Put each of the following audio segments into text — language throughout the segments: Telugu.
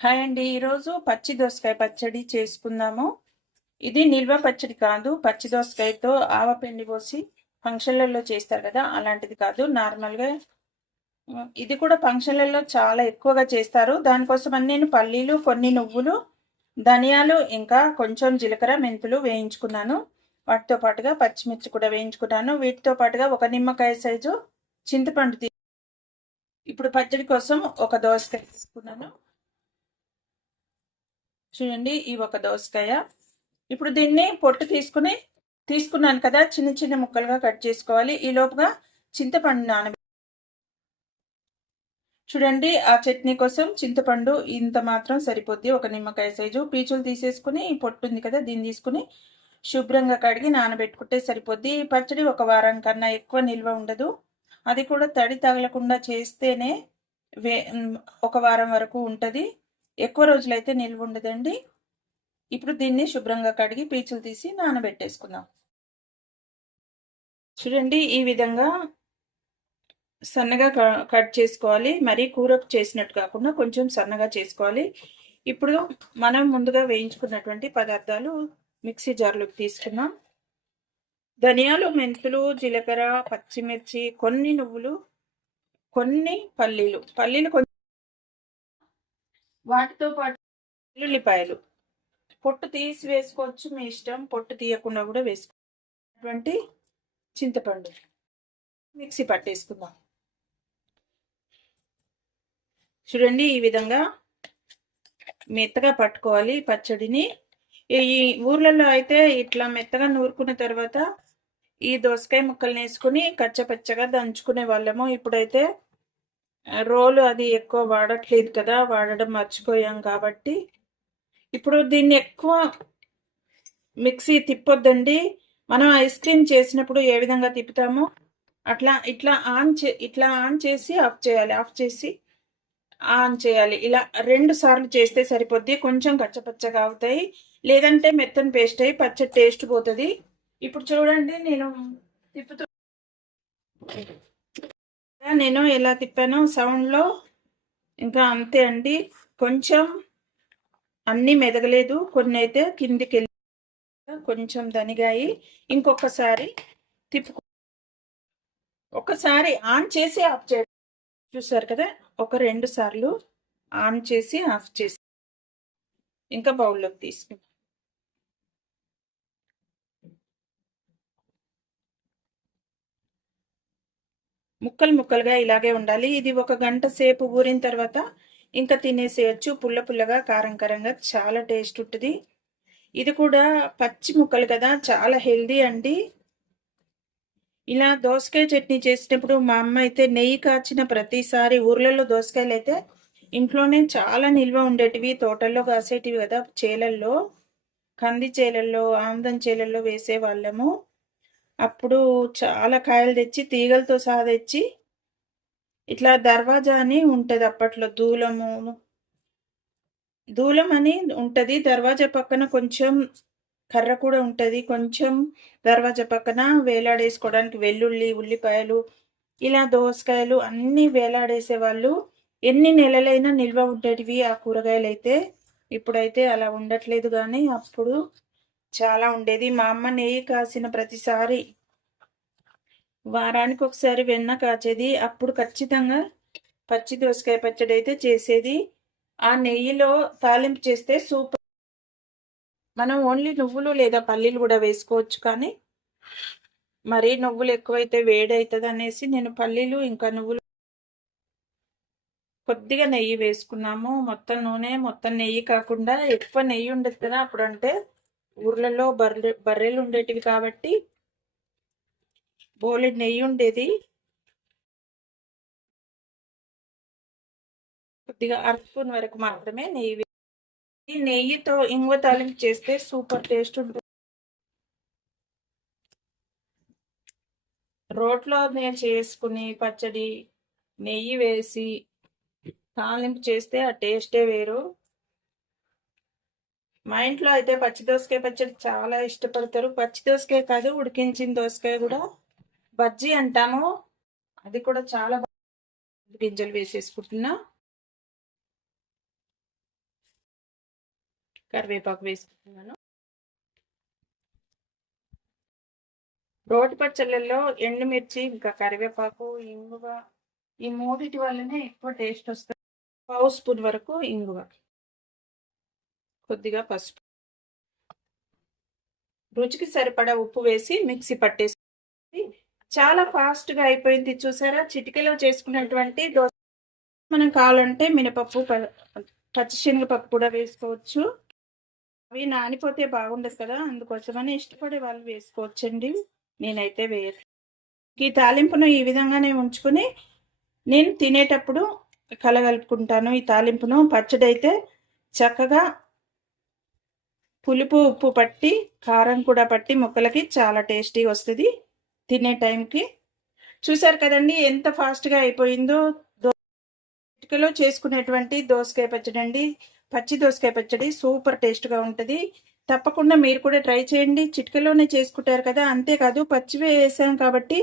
హాయ్ అండి. ఈరోజు పచ్చి దోసకాయ పచ్చడి చేసుకుందాము. ఇది నిల్వ పచ్చడి కాదు. పచ్చి దోసకాయతో ఆవపిండి పోసి ఫంక్షన్లలో చేస్తారు కదా అలాంటిది కాదు. నార్మల్గా ఇది కూడా ఫంక్షన్లలో చాలా ఎక్కువగా చేస్తారు. దానికోసం అని నేను పల్లీలు కొన్ని నువ్వులు ధనియాలు ఇంకా కొంచెం జీలకర్ర మెంతులు వేయించుకున్నాను. వాటితో పాటుగా పచ్చిమిర్చి కూడా వేయించుకున్నాను. వీటితో పాటుగా ఒక నిమ్మకాయ సైజు చింతపండు తీ ఇప్పుడు పచ్చడి కోసం ఒక దోసకాయ తీసుకున్నాను. చూడండి ఈ ఒక దోసకాయ. ఇప్పుడు దీన్ని పొట్టు తీసుకుని తీసుకున్నాను కదా చిన్న చిన్న ముక్కలుగా కట్ చేసుకోవాలి. ఈ లోపుగా చింతపండు నాన చూడండి ఆ చట్నీ కోసం చింతపండు ఇంత మాత్రం సరిపోద్ది. ఒక నిమ్మకాయ సైజు. పీచులు తీసేసుకుని ఈ పొట్టు ఉంది కదా దీన్ని తీసుకుని శుభ్రంగా కడిగి నానబెట్టుకుంటే సరిపోద్ది. ఈ పచ్చడి ఒక వారం కన్నా ఎక్కువ నిల్వ ఉండదు. అది కూడా తడి తగలకుండా చేస్తేనే వే ఒక వారం వరకు ఉంటుంది. ఎక్కువ రోజులైతే నిల్వ ఉండదండి. ఇప్పుడు దీన్ని శుభ్రంగా కడిగి పీచులు తీసి నానబెట్టేసుకుందాం. చూడండి ఈ విధంగా సన్నగా కట్ చేసుకోవాలి. మరీ కూరకు చేసినట్టు కాకుండా కొంచెం సన్నగా చేసుకోవాలి. ఇప్పుడు మనం ముందుగా వేయించుకున్నటువంటి పదార్థాలు మిక్సీ జార్లోకి తీసుకున్నాం ధనియాలు మెంతులు జీలకర్ర పచ్చిమిర్చి కొన్ని నువ్వులు కొన్ని పల్లీలు. పల్లీలు వాటితో పాటు ఉల్లిపాయలు. పొట్టు తీసి వేసుకోవచ్చు మీ ఇష్టం. పొట్టు తీయకుండా కూడా వేసుకోటువంటి చింతపండు. మిక్సీ పట్టేసుకుందాం. చూడండి ఈ విధంగా మెత్తగా పట్టుకోవాలి పచ్చడిని. ఈ ఊర్లలో అయితే ఇట్లా మెత్తగా నూరుకున్న తర్వాత ఈ దోసకాయ ముక్కల్ని వేసుకుని కచ్చపచ్చగా దంచుకునే వాళ్ళము. ఇప్పుడైతే రోలు అది ఎక్కువ వాడట్లేదు కదా వాడడం మర్చిపోయాం కాబట్టి. ఇప్పుడు దీన్ని ఎక్కువ మిక్సీ తిప్పొద్దండి. మనం ఐస్ క్రీమ్ చేసినప్పుడు ఏ విధంగా తిప్పుతామో అట్లా ఇట్లా ఆన్ చే ఇట్లా ఆన్ చేసి ఆఫ్ చేయాలి ఆఫ్ చేసి ఆన్ చేయాలి. ఇలా రెండు సార్లు చేస్తే సరిపోద్ది. కొంచెం కచ్చపచ్చగా అవుతాయి. లేదంటే మెత్తని పేస్ట్ అయ్యి పచ్చడి టేస్ట్ పోతుంది. ఇప్పుడు చూడండి నేను తిప్పుతూ నేను ఎలా తిప్పాను సౌండ్లో ఇంకా అంతే అండి. కొంచెం అన్నీ మెదగలేదు. కొన్ని అయితే కిందికి వెళ్ళి కొంచెం దనిగాయి. ఇంకొకసారి తిప్పుకు ఒకసారి ఆన్ చేసి ఆఫ్ చేయడం చూసారు కదా? ఒక రెండు సార్లు ఆన్ చేసి ఆఫ్ చేసి ఇంకా బౌల్లోకి తీసుకుంటాం ముక్కలు ముక్కలుగా ఇలాగే ఉండాలి. ఇది ఒక గంట సేపు ఊరిన తర్వాత ఇంకా తినేసేయచ్చు. పుల్ల పుల్లగా కారం కారంగా చాలా టేస్ట్ ఉంటుంది. ఇది కూడా పచ్చి ముక్కలు కదా చాలా హెల్దీ అండి. ఇలా దోసకాయ చట్నీ చేసినప్పుడు మా అమ్మ అయితే నెయ్యి కాచిన ప్రతిసారి ఊర్లలో దోసకాయలు అయితే ఇంట్లోనే చాలా నిల్వ ఉండేటివి. తోటల్లో కాసేటివి కదా చేలల్లో కంది చేలల్లో ఆముదం చేలల్లో వేసే వాళ్ళము. అప్పుడు చాలా కాయలు తెచ్చి తీగలతో సహా తెచ్చి ఇట్లా దర్వాజా అని ఉంటుంది అప్పట్లో. దూలము దూలం అని ఉంటుంది. దర్వాజా పక్కన కొంచెం కర్ర కూడా ఉంటుంది. కొంచెం దర్వాజా పక్కన వేలాడేసుకోవడానికి వెల్లుల్లి ఉల్లిపాయలు ఇలా దోసకాయలు అన్నీ వేలాడేసే వాళ్ళు. ఎన్ని నెలలైనా నిల్వ ఉండేటివి ఆ కూరగాయలు అయితే ఇప్పుడైతే అలా ఉండట్లేదు కానీ అప్పుడు చాలా ఉండేది. మా అమ్మ నెయ్యి కాసిన ప్రతిసారి వారానికి ఒకసారి వెన్న కాచేది. అప్పుడు ఖచ్చితంగా పచ్చి దోసకాయ పచ్చడి అయితే చేసేది. ఆ నెయ్యిలో తాలింపు చేస్తే సూపర్. మనం ఓన్లీ నువ్వులు లేదా పల్లీలు కూడా వేసుకోవచ్చు కానీ మరి నువ్వులు ఎక్కువైతే వేడవుతుంది అనేసి నేను పల్లీలు ఇంకా నువ్వులు కొద్దిగా నెయ్యి వేసుకున్నాము. మొత్తం నూనె మొత్తం నెయ్యి కాకుండా ఎక్కువ నెయ్యి ఉండదు కదా అప్పుడంటే ఊర్లలో బర్రె బర్రెలు ఉండేటివి కాబట్టి బోలెడ్ నెయ్యి ఉండేది కొద్దిగా అర స్పూన్ వరకు మాత్రమే నెయ్యి ఈ నెయ్యితో ఇంగువ తాలింపు చేస్తే సూపర్ టేస్ట్ ఉంటుంది రోట్లో నేను చేసుకుని పచ్చడి నెయ్యి వేసి తాలింపు చేస్తే ఆ టేస్టే వేరు. మా ఇంట్లో అయితే పచ్చి దోసకాయ పచ్చడి చాలా ఇష్టపడతారు. పచ్చి దోసకాయ కాదు ఉడికించిన దోసకాయ కూడా. బజ్జీ అంటాము అది కూడా చాలా గింజలు వేసేసుకుంటున్నా. కరివేపాకు వేసుకుంటున్నాను. రోటి పచ్చళ్ళల్లో ఎండుమిర్చి ఇంకా కరివేపాకు ఇంగువ. ఈ మూడిటి వల్లనే ఎక్కువ టేస్ట్ వస్తుంది. పావు స్పూన్ వరకు ఇంగువ. కొద్దిగా పసుపు. రుచికి సరిపడా ఉప్పు వేసి మిక్సీ పట్టేసి చాలా ఫాస్ట్గా అయిపోయింది చూసారా? చిటికలో చేసుకున్నటువంటి దోశ మనం కావాలంటే మినపప్పు పచ్చిశనగపప్పు కూడా వేసుకోవచ్చు. అవి నానిపోతే బాగుండదు కదా? అందుకోసమని ఇష్టపడే వాళ్ళు వేసుకోవచ్చండి. నేనైతే వేయను. ఈ తాలింపును ఈ విధంగానే ఉంచుకొని నేను తినేటప్పుడు కలగలుపుకుంటాను. ఈ తాలింపును పచ్చడి అయితే చక్కగా పులుపు ఉప్పు పట్టి కారం కూడా పట్టి ముక్కలకి చాలా టేస్టీ వస్తుంది తినే టైంకి. చూసారు కదండి ఎంత ఫాస్ట్గా అయిపోయిందో. చిటికలో చేసుకునేటువంటి దోసకాయ పచ్చడి అండి. పచ్చి దోసకాయ పచ్చడి సూపర్ టేస్ట్గా ఉంటుంది. తప్పకుండా మీరు కూడా ట్రై చేయండి. చిటికలోనే చేసుకుంటారు కదా అంతేకాదు పచ్చివే వేసాం కాబట్టి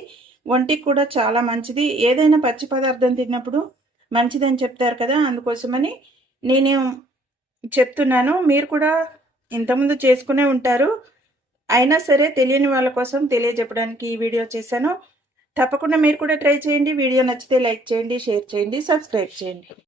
ఒంటికి కూడా చాలా మంచిది. ఏదైనా పచ్చి పదార్థం తిన్నప్పుడు మంచిదని చెప్తారు కదా అందుకోసమని నేను చెప్తున్నాను. మీరు కూడా ఇంతకుముందు చేసుకునే ఉంటారు. అయినా సరే తెలియని వాళ్ళ కోసం తెలియజెప్పడానికి ఈ వీడియో చేశాను. తప్పకుండా మీరు కూడా ట్రై చేయండి. వీడియో నచ్చితే లైక్ చేయండి షేర్ చేయండి సబ్స్క్రైబ్ చేయండి.